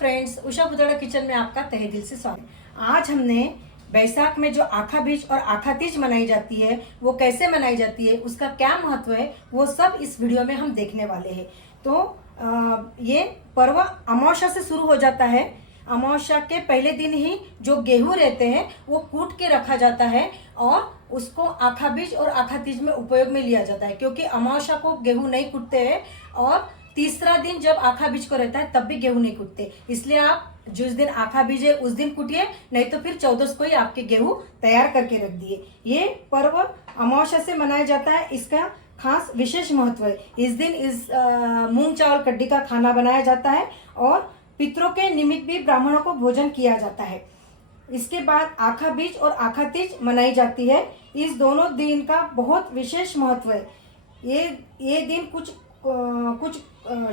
Friends, Usha बुदड़ा kitchen में आपका तहे दिल से स्वागत। आज हमने बैसाख में जो आखा बीज और आखा तीज मनाई जाती है वो कैसे मनाई जाती है, उसका क्या महत्व है, वो सब इस वीडियो में हम देखने वाले हैं। तो ये पर्व अमावस्या से शुरू हो जाता है। अमावस्या के पहले दिन ही जो गेहूं रहते हैं वो कूट के रखा जाता है और उसको आखा बीज और आखा तीज में उपयोग में लिया जाता है, क्योंकि अमावस्या को गेहूं नहीं कूटते हैं और तीसरा दिन जब आखा बीज को रहता है तब भी गेहूं नहीं कूटते। इसलिए आप जिस दिन आखा बीज है उस दिन कूटिए, नहीं तो फिर 14 को ही आपके गेहूं तैयार करके रख दिए। ये पर्व अमावस्या से मनाया जाता है। इसका खास विशेष महत्व है। इस दिन मूंग चावल कड्डी का खाना बनाया जाता है और पितरों के निमित्त भी ब्राह्मणों को भोजन किया जाता है। इसके बाद आखा बीज और आखा तीज मनाई जाती है। इस दोनों दिन का बहुत विशेष महत्व है। ये दिन कुछ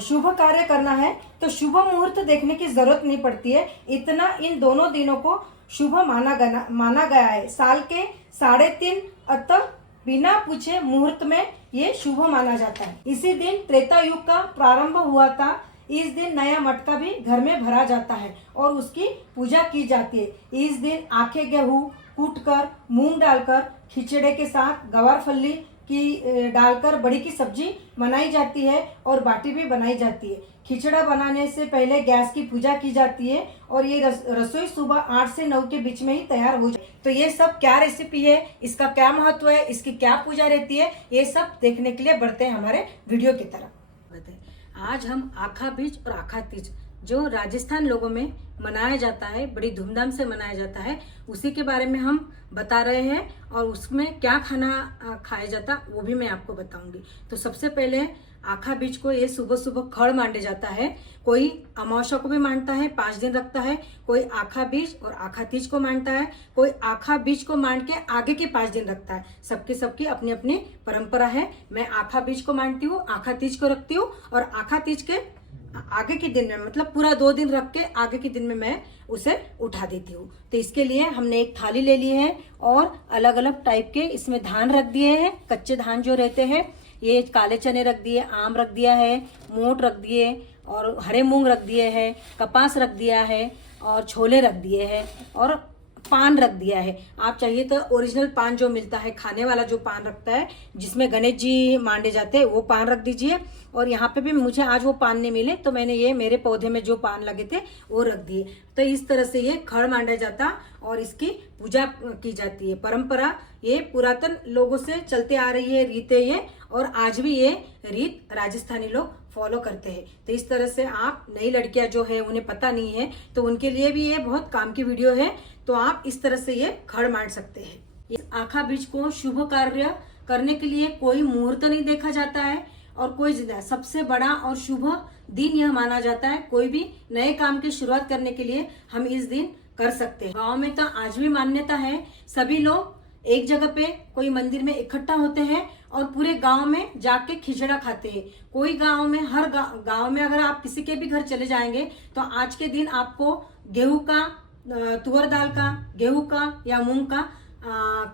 शुभ कार्य करना है तो शुभ मुहूर्त देखने की जरूरत नहीं पड़ती है। इतना इन दोनों दिनों को शुभ माना गया है। साल के 3.5 अतः बिना पूछे मुहूर्त में ये शुभ माना जाता है। इसी दिन त्रेता युग का प्रारंभ हुआ था। इस दिन नया मटका भी घर में भरा जाता है और उसकी पूजा की जाती है। इस दिन आखे गेहूं कूटकर मूंग डालकर खिचड़े के साथ गवार फली की डालकर बड़ी की सब्जी बनाई जाती है और बाटी भी बनाई जाती है। खिचड़ा बनाने से पहले गैस की पूजा की जाती है और ये रसोई सुबह 8 से 9 के बीच में ही तैयार हो जाए। तो ये सब क्या रेसिपी है, इसका क्या महत्व है, इसकी क्या पूजा रहती है, ये सब देखने के लिए बढ़ते हैं हमारे वीडियो की तरफ। आज हम आखा बीज और आखा तीज जो राजस्थान लोगों में मनाया जाता है, बड़ी धूमधाम से मनाया जाता है, उसी के बारे में हम बता रहे हैं और उसमें क्या खाना खाया जाता वो भी मैं आपको बताऊंगी। तो सबसे पहले आखा बीज को ये सुबह सुबह खड़ मांडे जाता है। कोई अमावस्या को भी मानता है, 5 दिन रखता है। कोई आखा बीज और आखा तीज को मानता है। कोई आखा बीज को मान के आगे के 5 दिन रखता है। सबकी अपनी अपनी परंपरा है। मैं आखा बीज को मानती हूँ, आखा तीज को रखती हूँ और आखा तीज के आगे के दिन में मतलब पूरा 2 दिन रख के आगे के दिन में मैं उसे उठा देती हूँ। तो इसके लिए हमने एक थाली ले ली है और अलग अलग टाइप के इसमें धान रख दिए हैं। कच्चे धान जो रहते हैं, ये काले चने रख दिए, आम रख दिया है, मोट रख दिए और हरे मूंग रख दिए हैं, कपास रख दिया है और छोले रख दिए हैं और पान रख दिया है। आप चाहिए तो ओरिजिनल पान जो मिलता है, खाने वाला जो पान रखता है जिसमें गणेश जी मांडे जाते हैं, वो पान रख दीजिए। और यहाँ पे भी मुझे आज वो पान नहीं मिले तो मैंने ये मेरे पौधे में जो पान लगे थे वो रख दिए। तो इस तरह से ये खड़ मांडा जाता और इसकी पूजा की जाती है। परंपरा ये पुरातन लोगों से चलते आ रही है, रीत है ये, और आज भी ये रीत राजस्थानी लोग फॉलो करते हैं। तो इस तरह से आप नई लड़कियां जो है उन्हें पता नहीं है तो उनके लिए भी ये बहुत काम की वीडियो है। तो आप इस तरह से ये खड़ मांड सकते हैं। इस आखा बीज को शुभ कार्य करने के लिए कोई मुहूर्त नहीं देखा जाता है और कोई सबसे बड़ा और शुभ दिन यह माना जाता है। कोई भी नए काम की शुरुआत करने के लिए हम इस दिन कर सकते हैं। गाँव में तो आज भी मान्यता है, सभी लोग एक जगह पे कोई मंदिर में इकट्ठा होते हैं और पूरे गांव में जाके खिचड़ा खाते हैं। कोई गांव में, हर गांव में अगर आप किसी के भी घर चले जाएंगे तो आज के दिन आपको गेहूं का, तुअर दाल का, गेहूं का या मूंग का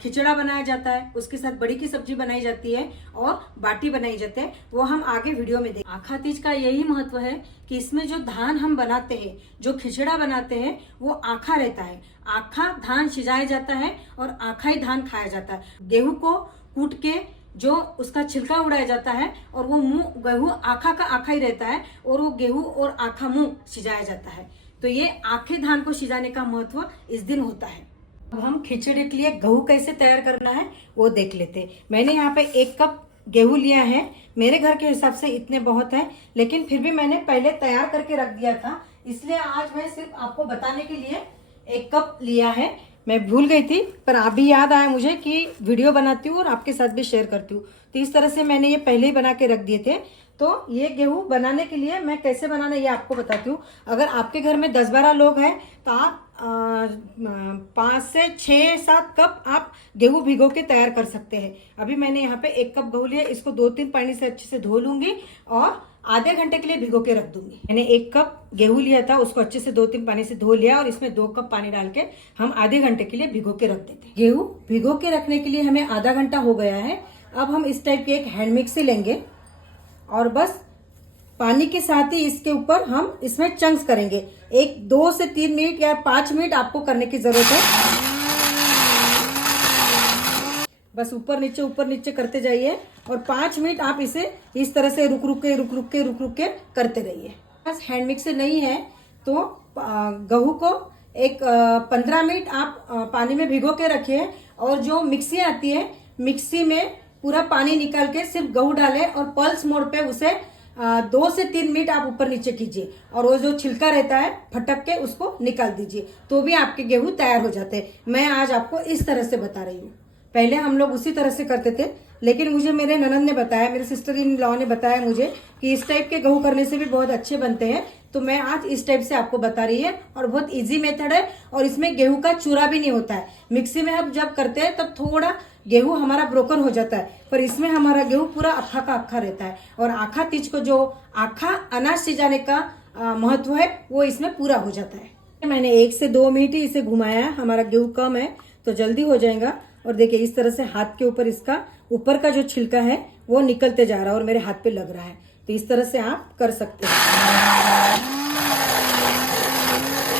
खिचड़ा बनाया जाता है। उसके साथ बड़ी की सब्जी बनाई जाती है और बाटी बनाई जाती है। वो हम आगे वीडियो में देखें। आखा तीज का यही महत्व है कि इसमें जो धान हम बनाते हैं, जो खिचड़ा बनाते हैं, वो आखा रहता है। आखा धान सिजाया जाता है और आखा ही धान खाया जाता है। गेहूं को कूट के जो उसका छिलका उड़ाया जाता है और वो गेहूं आखा का आखा ही रहता है और वो गेहूं और आखा मूंग सिजाया जाता है। तो ये आखे धान को सिजाने का महत्व इस दिन होता है। अब हम खिचड़ी के लिए गेहूं कैसे तैयार करना है वो देख लेते हैं। मैंने यहाँ पे 1 कप गेहूं लिया है। मेरे घर के हिसाब से इतने बहुत है, लेकिन फिर भी मैंने पहले तैयार करके रख दिया था, इसलिए आज मैं सिर्फ आपको बताने के लिए 1 कप लिया है। मैं भूल गई थी पर अभी याद आया मुझे कि वीडियो बनाती हूँ और आपके साथ भी शेयर करती हूँ। तो इस तरह से मैंने ये पहले ही बना के रख दिए थे। तो ये गेहूं बनाने के लिए मैं कैसे बनाना ये आपको बताती हूँ। अगर आपके घर में 10-12 लोग हैं तो आप 5 से 6-7 कप आप गेहूं भिगो के तैयार कर सकते हैं। अभी मैंने यहाँ पे 1 कप गेहूं लिया, इसको 2-3 पानी से अच्छे से धो लूंगी और आधे घंटे के लिए भिगो के रख दूंगी। मैंने 1 कप गेहूं लिया था, उसको अच्छे से 2-3 पानी से धो लिया और इसमें 2 कप पानी डाल के हम आधे घंटे के लिए भिगो के रख देते हैं। गेहूं भिगो के रखने के लिए हमें आधा घंटा हो गया है। अब हम इस टाइप के एक हैंड मिक्सी लेंगे और बस पानी के साथ ही इसके ऊपर हम इसमें चंक्स करेंगे। एक 2 से 3 मिनट या 5 मिनट आपको करने की जरूरत है। बस ऊपर नीचे करते जाइए और 5 मिनट आप इसे इस तरह से रुक रुक के करते रहिए। बस हैंड मिक्सर नहीं है तो गेहूं को एक 15 मिनट आप पानी में भिगो के रखिए और जो मिक्सी आती है मिक्सी में पूरा पानी निकाल के सिर्फ गेहूं डालें और पल्स मोड पे उसे 2 से 3 मिनट आप ऊपर नीचे कीजिए और वो जो छिलका रहता है फटक के उसको निकाल दीजिए, तो भी आपके गेहूं तैयार हो जाते हैं। मैं आज आपको इस तरह से बता रही हूँ। पहले हम लोग उसी तरह से करते थे, लेकिन मुझे मेरे ननद ने बताया, मेरे सिस्टर इन लॉ ने बताया मुझे कि इस टाइप के गेहूं करने से भी बहुत अच्छे बनते हैं, तो मैं आज इस टाइप से आपको बता रही है। और बहुत इजी मेथड है और इसमें गेहूं का चूरा भी नहीं होता है। मिक्सी में हम जब करते हैं तब थोड़ा गेहूं हमारा ब्रोकन हो जाता है, पर इसमें हमारा गेहूं पूरा अक्खा का अक्खा रहता है। और आखा तीज को जो आखा अनाज सिजाने का महत्व है वो इसमें पूरा हो जाता है। मैंने 1 से 2 मिनट ही इसे घुमाया, हमारा गेहूं कम है तो जल्दी हो जाएगा। और देखिए इस तरह से हाथ के ऊपर इसका ऊपर का जो छिलका है वो निकलते जा रहा है और मेरे हाथ पे लग रहा है, तो इस तरह से आप कर सकते हैं।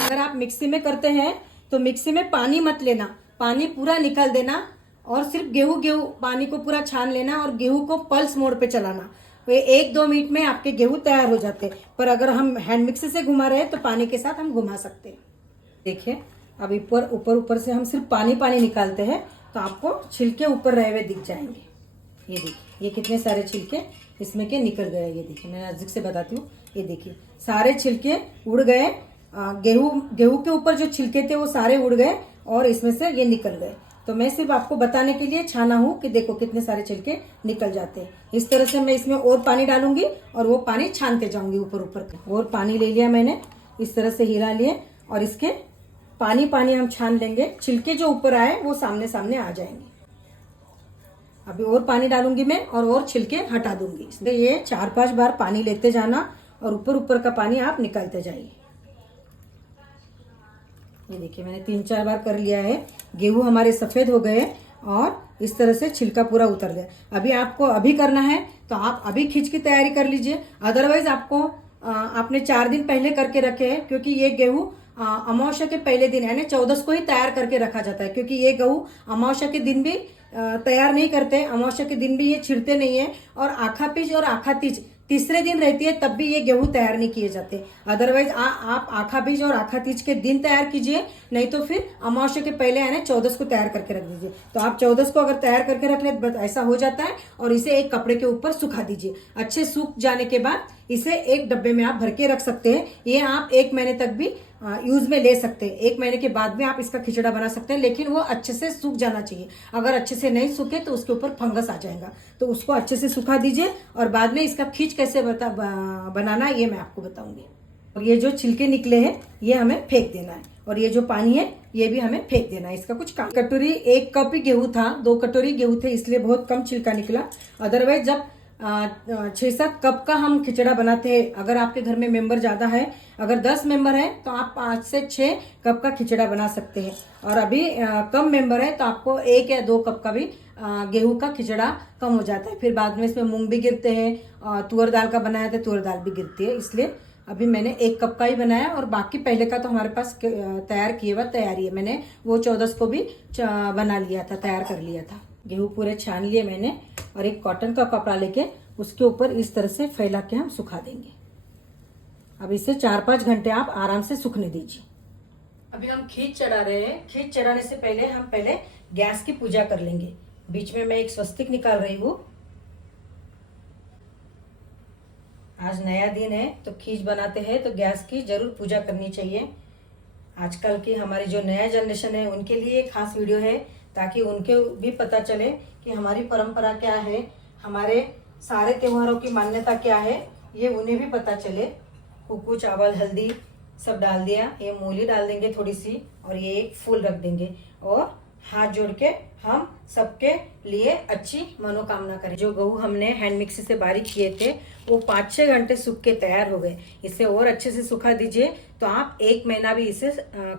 अगर आप मिक्सी में करते हैं तो मिक्सी में पानी मत लेना, पानी पूरा निकाल देना और सिर्फ गेहूं पानी को पूरा छान लेना और गेहूं को पल्स मोड पे चलाना। वे 1-2 मिनट में आपके गेहूं तैयार हो जाते हैं। पर अगर हम हैंड मिक्सी से घुमा रहे हैं तो पानी के साथ हम घुमा सकते हैं। देखिए अब ऊपर से हम सिर्फ पानी निकालते हैं तो आपको छिलके ऊपर रहे हुए दिख जाएंगे। ये देखिए ये कितने सारे छिलके इसमें के निकल गए। ये देखिए मैं नजदीक से बताती हूँ, ये देखिए सारे छिलके उड़ गए। गेहूं के ऊपर जो छिलके थे वो सारे उड़ गए और इसमें से ये निकल गए। तो मैं सिर्फ आपको बताने के लिए छाना हूँ कि देखो कितने सारे छिलके निकल जाते हैं। इस तरह से मैं इसमें और पानी डालूंगी और वो पानी छानते जाऊंगी ऊपर और पानी ले लिया मैंने, इस तरह से हिला लिए और इसके पानी हम छान लेंगे। छिलके जो ऊपर आए वो सामने आ जाएंगे। अभी और पानी डालूंगी मैं और छिलके हटा दूंगी। इसलिए ये 4-5 बार पानी लेते जाना और ऊपर का पानी आप निकालते जाइए। ये देखिए मैंने 3-4 बार कर लिया है। गेहूं हमारे सफेद हो गए और इस तरह से छिलका पूरा उतर गया। अभी आपको अभी करना है तो आप अभी खींच की तैयारी कर लीजिए, अदरवाइज आपको आपने 4 दिन पहले करके रखे हैं, क्योंकि ये गेहूं अमावस्या के पहले दिन यानी 14 को ही तैयार करके रखा जाता है, क्योंकि ये गेहूं अमावस्या के दिन भी तैयार नहीं करते, अमावस्या के दिन भी ये छिड़ते नहीं है। और आखा तीज और आखा तीज तीसरे दिन रहती है तब भी ये गेहूं तैयार नहीं किए जाते। अदरवाइज आप आखा बीज और आखा तीज के दिन तैयार कीजिए, नहीं तो फिर अमावस्या के पहले यानी 14 को तैयार करके रख दीजिए। तो आप 14 को अगर तैयार करके रख ले ऐसा हो जाता है। और इसे एक कपड़े के ऊपर सुखा दीजिए। अच्छे सूख जाने के बाद इसे एक डब्बे में आप भर के रख सकते हैं। ये आप 1 महीने तक भी यूज में ले सकते हैं। 1 महीने के बाद में आप इसका खिचड़ा बना सकते हैं, लेकिन वो अच्छे से सूख जाना चाहिए। अगर अच्छे से नहीं सूखे तो उसके ऊपर फंगस आ जाएगा, तो उसको अच्छे से सुखा दीजिए और बाद में इसका खींच कैसे बनाना ये मैं आपको बताऊंगी। और ये जो छिलके निकले हैं ये हमें फेंक देना है और ये जो पानी है ये भी हमें फेंक देना है। इसका कुछ काम कटोरी 1 कप ही गेहूं था, 2 कटोरी गेहूं थे, इसलिए बहुत कम छिलका निकला। अदरवाइज जब 6-7 कप का हम खिचड़ा बनाते हैं, अगर आपके घर में मेंबर ज्यादा है, अगर 10 मेंबर है तो आप 5 से 6 कप का खिचड़ा बना सकते हैं। और अभी कम मेंबर है तो आपको 1 या 2 कप का भी गेहूं का खिचड़ा कम हो जाता है। फिर बाद में इसमें मूंग भी गिरते हैं, तुअर दाल का बनाया तो तुअर दाल भी गिरती है, इसलिए अभी मैंने 1 कप का ही बनाया। और बाकी पहले का तो हमारे पास तैयार किए हुआ तैयारी है, मैंने वो 14 को भी बना लिया था, तैयार कर लिया था। गेहूं पूरे छान लिए मैंने और एक कॉटन का कपड़ा लेके उसके ऊपर इस तरह से फैला के हम सुखा देंगे। अब इसे 4-5 घंटे आप आराम से सूखने दीजिए। अभी हम खींच चढ़ा रहे हैं। खींच चढ़ाने से पहले हम गैस की पूजा कर लेंगे। बीच में मैं एक स्वस्तिक निकाल रही हूँ। आज नया दिन है तो खींच बनाते हैं तो गैस की जरूर पूजा करनी चाहिए। आजकल की हमारी जो नया जनरेशन है उनके लिए खास वीडियो है, ताकि उनके भी पता चले कि हमारी परंपरा क्या है, हमारे सारे त्योहारों की मान्यता क्या है, ये उन्हें भी पता चले। कुकू, चावल, हल्दी सब डाल दिया, ये मूली डाल देंगे थोड़ी सी और ये एक फूल रख देंगे और हाथ जोड़ के हम सबके लिए अच्छी मनोकामना करें। जो गेहूं हमने हैंड मिक्सी से बारीक किए थे वो 5-6 घंटे सूख के तैयार हो गए। इसे और अच्छे से सुखा दीजिए तो आप 1 महीना भी इसे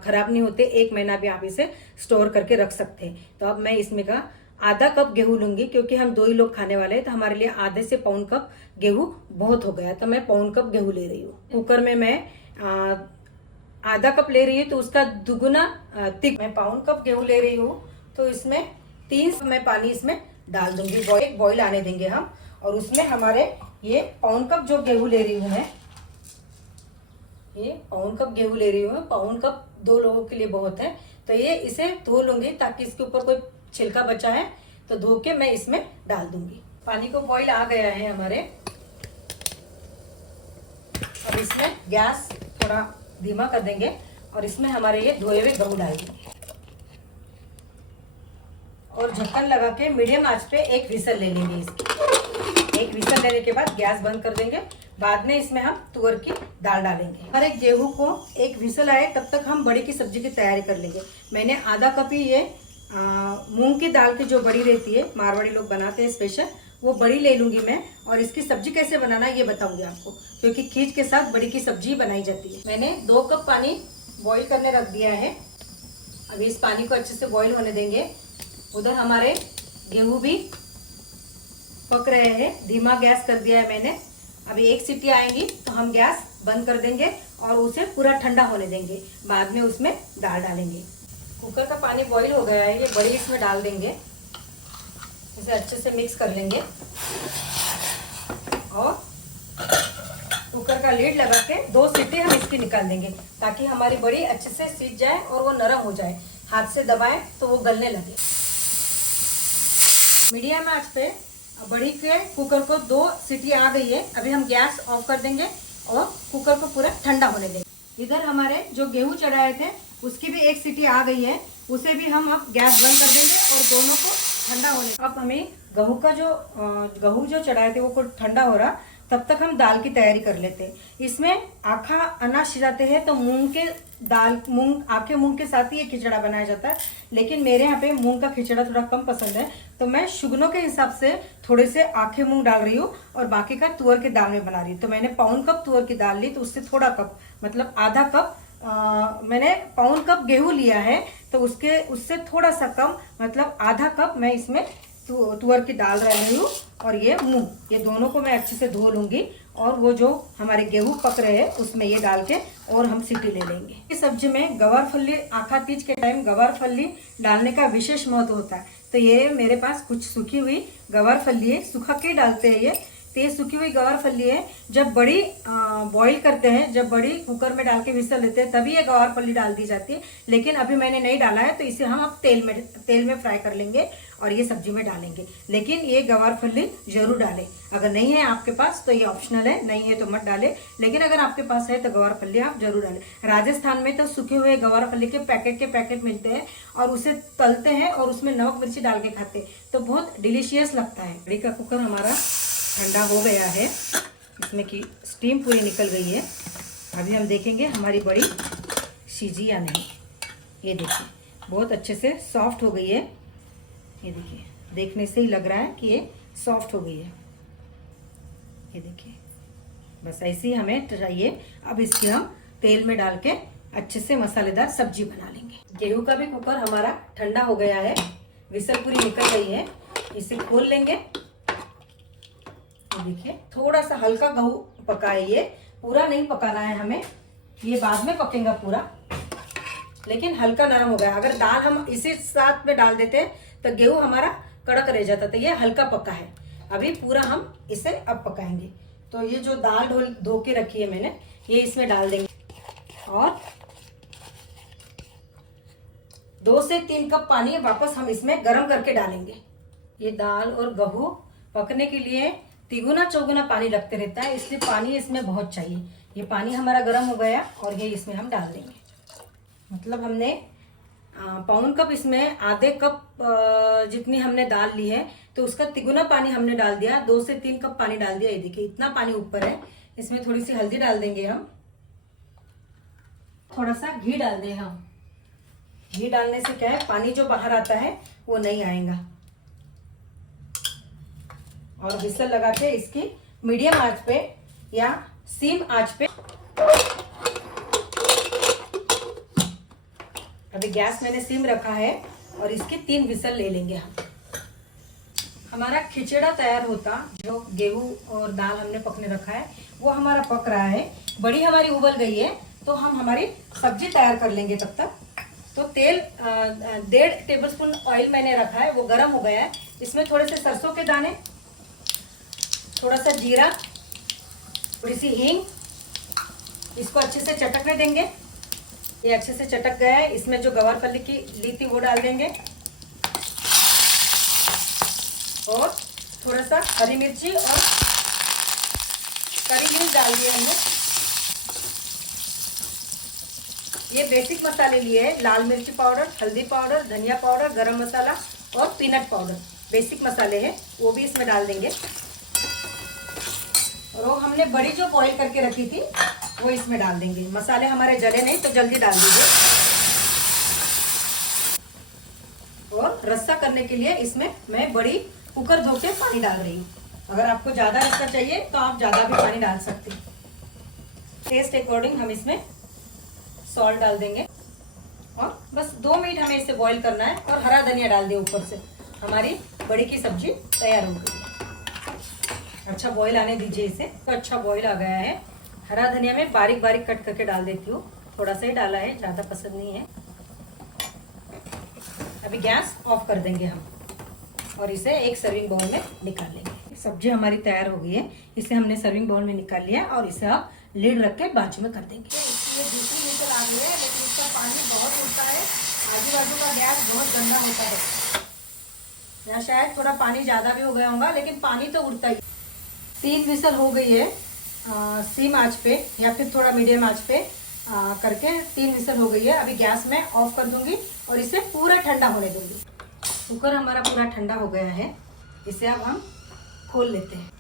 खराब नहीं होते, 1 महीना भी आप इसे स्टोर करके रख सकते हैं। तो अब मैं इसमें का आधा कप गेहूं लूंगी, क्योंकि हम 2 ही लोग खाने वाले हैं, तो हमारे लिए आधे से पौन कप गेहूं बहुत हो गया, तो मैं पौन कप गेहूं ले रही हूँ। कुकर में मैं आधा कप ले रही हूँ तो उसका दुगुना थिक मैं पाउन कप गेहूं ले रही हूँ, तो इसमें 3 मैं पानी इसमें डाल दूंगी। एक बॉईल आने देंगे हम, और उसमें हमारे ये पाउन कप जो गेहूं ले रही हूँ मैं, ये पाउन कप गेहूं ले रही हूँ। पाउन कप 2 लोगों के लिए बहुत है, तो ये इसे धो लूंगी ताकि इसके ऊपर कोई छिलका बचा है तो धो के मैं इसमें डाल दूंगी। पानी को बॉईल आ गया है हमारे। अब इसमें गैस थोड़ा धीमा कर देंगे और इसमें हमारे ये धोए हुए गेहूं डाल देंगे और ढक्कन लगा के मीडियम आंच पे एक विसल ले लेंगे इसकी। एक विसल लेने के बाद गैस बंद कर देंगे। बाद में इसमें हम तुअर की दाल डालेंगे। हर एक गेहूं को एक विसल आए तब तक हम बड़ी की सब्जी की तैयारी कर लेंगे। मैंने आधा कप ही ये मूंग की दाल की जो बड़ी रहती है, मारवाड़ी लोग बनाते हैं स्पेशल, वो बड़ी ले लूंगी मैं। और इसकी सब्जी कैसे बनाना ये बताऊंगी आपको, क्योंकि खींच के साथ बड़ी की सब्जी बनाई जाती है। मैंने 2 कप पानी बॉईल करने रख दिया है। अभी इस पानी को अच्छे से बॉईल होने देंगे। उधर हमारे गेहूं भी पक रहे हैं। धीमा गैस कर दिया है मैंने। अभी 1 सीटी आएंगी तो हम गैस बंद कर देंगे और उसे पूरा ठंडा होने देंगे। बाद में उसमें दाल डालेंगे। कुकर का पानी बॉईल हो गया है, ये बड़ी इसमें डाल देंगे। इसे अच्छे से मिक्स कर लेंगे और कुकर का लीड लगा के 2 सीटी हम इसकी निकाल देंगे ताकि हमारी बड़ी अच्छे से सीज जाए और वो नरम हो जाए। हाथ से दबाएं तो वो गलने लगे। मीडियम आंच पे बड़ी के कुकर को 2 सीटी आ गई है। अभी हम गैस ऑफ कर देंगे और कुकर को पूरा ठंडा होने देंगे। इधर हमारे जो गेहूं चढ़ाए थे उसकी भी 1 सीटी आ गई है, उसे भी हम अब गैस बंद कर देंगे और दोनों को ठंडा होने। अब हमें गेहूं जो चढ़ाए थे वो ठंडा हो रहा, तब तक हम दाल की तैयारी कर लेते हैं। इसमें आखा अनाज छिड़ाते हैं तो आखे मूंग के साथ ही ये खिचड़ा बनाया जाता है। लेकिन मेरे यहाँ पे मूंग का खिचड़ा थोड़ा कम पसंद है, तो मैं शुगनों के हिसाब से थोड़े से आखे मूंग डाल रही हूँ और बाकी का तुअर की दाल में बना रही हूँ। तो मैंने पाउन कप तुअर की दाल ली, तो उससे थोड़ा कप मतलब आधा कप मैंने पाउन कप गेहूं लिया है, तो उससे थोड़ा सा कम मतलब आधा कप मैं इसमें तुअर की दाल डाल रही हूँ। और ये मूंग, ये दोनों को मैं अच्छे से धो लूंगी और वो जो हमारे गेहूं पक रहे हैं उसमें ये डाल के और हम सीटी ले लेंगे। इस सब्जी में गवार फली, आखा तीज के टाइम गवार फली डालने का विशेष महत्व होता है। तो ये मेरे पास कुछ सूखी हुई गवार फली है, सुखा के डालते हैं ये। तो ये सूखी हुई गवार फली है। जब बड़ी बॉईल करते हैं, जब बड़ी कुकर में डाल के विसल लेते हैं, तभी ये गवार फली डाल दी जाती है। लेकिन अभी मैंने नहीं डाला है, तो इसे हम अब तेल में फ्राई कर लेंगे और ये सब्जी में डालेंगे। लेकिन ये गवार फली जरूर डालें। अगर नहीं है आपके पास तो ये ऑप्शनल है, नहीं है तो मत डालें। लेकिन अगर आपके पास है तो गवार फली आप जरूर डालें। राजस्थान में तो सूखे हुए गवार फली के पैकेट मिलते हैं और उसे तलते हैं और उसमें नमक मिर्ची डाल के खाते हैं, तो बहुत डिलीशियस लगता है। बड़ी का कुकर हमारा ठंडा हो गया है, इसमें की स्टीम पूरी निकल गई है। अभी हम देखेंगे हमारी बड़ी सीजी या नहीं। ये देखिए बहुत अच्छे से सॉफ्ट हो गई है। ये देखिए, देखने से ही लग रहा है कि ये सॉफ्ट हो गई है। ये देखिए, बस ऐसे ही हमें चाहिए। अब इसके हम तेल में डाल के अच्छे से मसालेदार सब्जी बना लेंगे। गेहूं का भी कुकर हमारा ठंडा हो गया है, विसल पूरी निकल गई है। इसे खोल लेंगे। देखिए थोड़ा सा हल्का गेहूं पका है, ये पूरा नहीं पकाना है हमें, ये बाद में पकेगा पूरा, लेकिन हल्का नरम हो गया। अगर दाल हम इसी साथ में डाल देते तो गेहूं हमारा कड़क रह जाता, तो ये हल्का पका है। अभी पूरा हम इसे अब पकाएंगे। तो ये जो दाल धो के रखी है मैंने, ये इसमें डाल देंगे और 2 से 3 कप पानी वापस हम इसमें गर्म करके डालेंगे। ये दाल और गेहूं पकने के लिए तिगुना चौगुना पानी लगते रहता है, इसलिए पानी इसमें बहुत चाहिए। ये पानी हमारा गर्म हो गया और ये इसमें हम डाल देंगे। मतलब हमने पाउन कप, इसमें आधे कप जितनी हमने दाल ली है तो उसका तिगुना पानी हमने डाल दिया। 2 से 3 कप पानी डाल दिया। ये देखिए इतना पानी ऊपर है। इसमें थोड़ी सी हल्दी डाल देंगे हम, थोड़ा सा घी डाल दें हम। घी डालने से क्या है, पानी जो बाहर आता है वो नहीं आएगा। और विसल लगा के इसकी मीडियम आंच पे या सीम आंच पे, अभी गैस मैंने सीम रखा है और इसके 3 विसल ले लेंगे हम। हमारा खिचड़ा तैयार होता, जो गेहूं और दाल हमने पकने रखा है वो हमारा पक रहा है। बड़ी हमारी उबल गई है, तो हम हमारी सब्जी तैयार कर लेंगे तब तक। तो तेल 1.5 टेबलस्पून ऑयल मैंने रखा है, वो गर्म हो गया है। इसमें थोड़े से सरसों के दाने, थोड़ा सा जीरा, थोड़ी सी हींग, इसको अच्छे से चटकने देंगे। ये अच्छे से चटक गया है। इसमें जो गवारफली की ली थी वो डाल देंगे और थोड़ा सा हरी मिर्ची और करी लीव्स डाल दिए हमने। ये बेसिक मसाले लिए हैं, लाल मिर्ची पाउडर, हल्दी पाउडर, धनिया पाउडर, गरम मसाला और पीनट पाउडर, बेसिक मसाले हैं, वो भी इसमें डाल देंगे। और वो हमने बड़ी जो बॉईल करके रखी थी वो इसमें डाल देंगे। मसाले हमारे जले नहीं तो जल्दी डाल दीजिए। और रस्सा करने के लिए इसमें मैं बड़ी कुकर धो के पानी डाल रही हूँ। अगर आपको ज़्यादा रस्सा चाहिए तो आप ज़्यादा भी पानी डाल सकते हैं। टेस्ट अकॉर्डिंग हम इसमें सॉल्ट डाल देंगे और बस 2 मिनट हमें इसे बॉईल करना है। और हरा धनिया डाल दिया ऊपर से। हमारी बड़ी की सब्जी तैयार हो गई। अच्छा बॉईल आने दीजिए इसे। तो अच्छा बॉईल आ गया है। हरा धनिया में बारीक बारीक कट करके डाल देती हूँ, थोड़ा सा ही डाला है, ज़्यादा पसंद नहीं है। अभी गैस ऑफ कर देंगे हम और इसे एक सर्विंग बाउल में निकाल लेंगे। सब्जी हमारी तैयार हो गई है। इसे हमने सर्विंग बाउल में निकाल लिया और इसे आप लिड रख के बाजू में कर देंगे। ये दूसरी विसल आ गई है, लेकिन इसका पानी बहुत उड़ता है। आजू बाजू का गैस बहुत गंदा होता है। यहाँ शायद थोड़ा पानी ज़्यादा भी हो गया होगा, लेकिन पानी तो उड़ता ही। 3 विसल हो गई है सीम आंच पे या फिर थोड़ा मीडियम आंच पे करके 3 विसल हो गई है। अभी गैस में ऑफ कर दूंगी और इसे पूरा ठंडा होने दूंगी। कुकर हमारा पूरा ठंडा हो गया है। इसे अब हम खोल लेते हैं।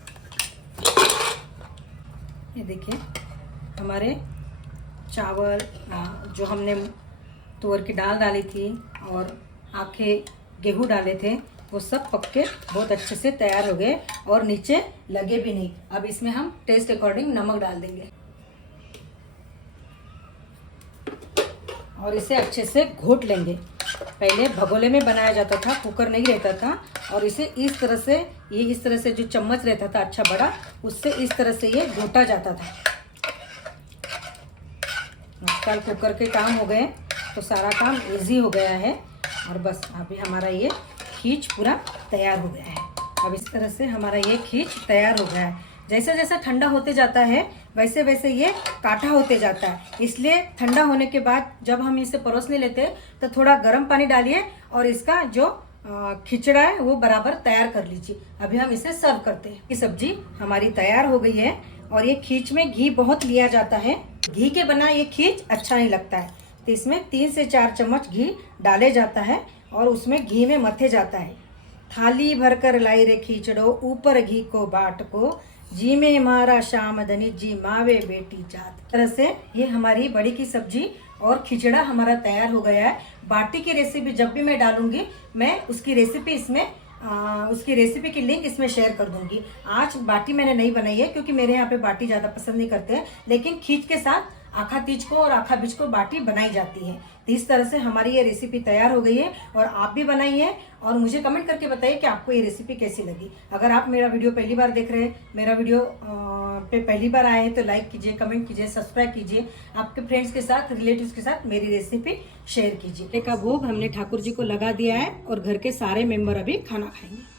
ये देखिए हमारे चावल, जो हमने तुअर की दाल डाली थी और आखे गेहूं डाले थे, वो सब पक के बहुत अच्छे से तैयार हो गए और नीचे लगे भी नहीं। अब इसमें हम टेस्ट अकॉर्डिंग नमक डाल देंगे और इसे अच्छे से घोट लेंगे। पहले भगोले में बनाया जाता था, कुकर नहीं रहता था, और इसे इस तरह से जो चम्मच रहता था अच्छा बड़ा, उससे इस तरह से ये घोटा जाता था। आजकल कुकर के काम हो गए तो सारा काम इजी हो गया है। और बस अभी हमारा ये खींच पूरा तैयार हो गया है। अब इस तरह से हमारा ये खींच तैयार हो गया है। जैसे जैसे ठंडा होते जाता है वैसे वैसे ये काटा होते जाता है। इसलिए ठंडा होने के बाद जब हम इसे परोसने लेते तो थोड़ा गर्म पानी डालिए और इसका जो खिचड़ा है वो बराबर तैयार कर लीजिए। अभी हम इसे सर्व करते हैं। ये सब्जी हमारी तैयार हो गई है। और ये खींच में घी बहुत लिया जाता है। घी के बिना ये खींच अच्छा नहीं लगता है, तो इसमें 3 से 4 चम्मच घी डाले जाता है और उसमें घी में मथे जाता है। थाली भरकर लाई रे खींचड़ो, ऊपर घी को बाट को, जी में हमारा शाम धनी जी मावे बेटी जात। तरह से ये हमारी बड़ी की सब्जी और खिचड़ा हमारा तैयार हो गया है। बाटी की रेसिपी जब भी मैं डालूंगी, मैं उसकी रेसिपी की लिंक इसमें शेयर कर दूंगी। आज बाटी मैंने नहीं बनाई है क्योंकि मेरे यहाँ पे बाटी ज़्यादा पसंद नहीं करते हैं, लेकिन खींच के साथ आखा तीज को और आखा बीज को बाटी बनाई जाती है। तो इस तरह से हमारी ये रेसिपी तैयार हो गई है और आप भी बनाइए और मुझे कमेंट करके बताइए कि आपको ये रेसिपी कैसी लगी। अगर आप मेरा वीडियो पहली बार देख रहे हैं, मेरा वीडियो पे पहली बार आए हैं तो लाइक कीजिए, कमेंट कीजिए, सब्सक्राइब कीजिए, आपके फ्रेंड्स के साथ, रिलेटिव्स के साथ मेरी रेसिपी शेयर कीजिए। का भोग हमने ठाकुर जी को लगा दिया है और घर के सारे मेंबर अभी खाना खाएंगे।